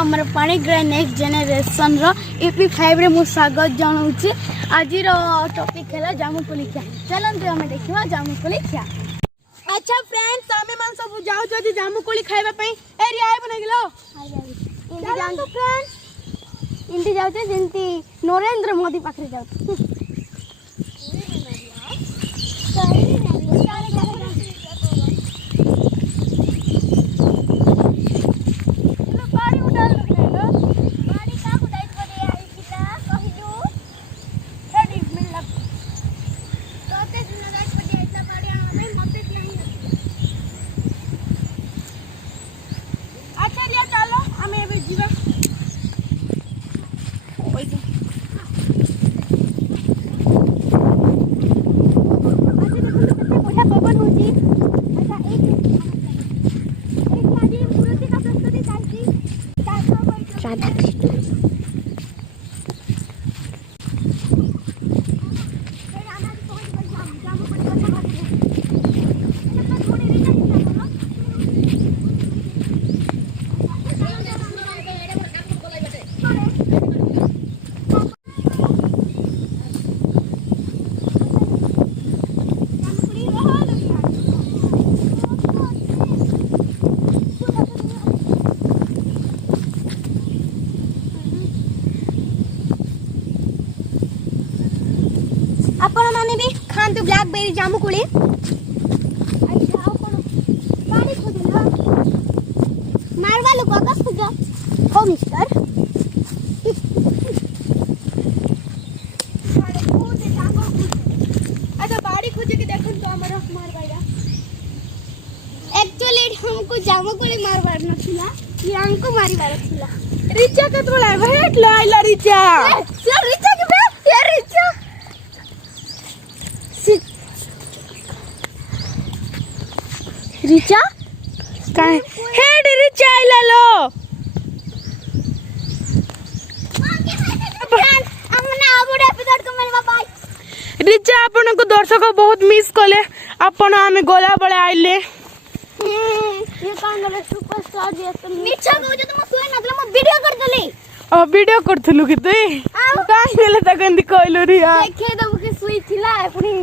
आमर Panigrahi next generation EP5 रे मु स्वागत जनाऊँ। आज टॉपिक है जामुकोली खिया। चलते आम देखा जामुकोली खिया। अच्छा फ्रेंड्स आमे मान सब जाऊ जदी जामुकोली खाइबा पई एरिया आइ बने गेलो इंडी जान तो फ्रेंड्स इंडी जाउ जे जेंती नरेंद्र मोदी पाखरे जाउ। आपण माने भी खांतु ब्लैकबेरी जामुकोली। अच्छा आओ कोन पानी खोदला मारवा लो का खुजा हो मिस्टर अच्छा बाड़ी खोजे के देखन तो हमर मारवाया एक्चुअली हमको जामुकोली मारवार नथिला ये हमको मारवार थिला। रिचा कतला भेट लाइला रिचा सर रिचा के बे ये रिचा रिचा काय हेड रिचा आइला लो हमना आबुड एपिसोड को मेरे बाय रिचा आपन को दर्शक बहुत मिस कले आपन हमें गोला बळे आइले ये कान रे सुपरस्टार जे त मिठा कहू जे तुम सोय नथले म वीडियो कर दले वीडियो करथलु कि तई काई गेले त गंदी कहलो रिया देखे दबु कि सुई थिला पुनी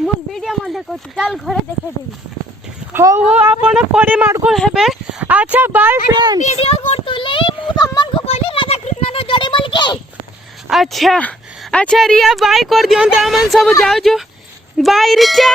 मो वीडियो मध्ये को चल घरे देखे देबी हो आपण परे माडकोल हेबे। अच्छा बाय फ्रेंड्स वीडियो करतले मु तमन को कहले राधा कृष्ण न जोड़े बोल के अच्छा अच्छा रिया बाय कर दियन त हमन सब जाऊ जो बाय रिचा।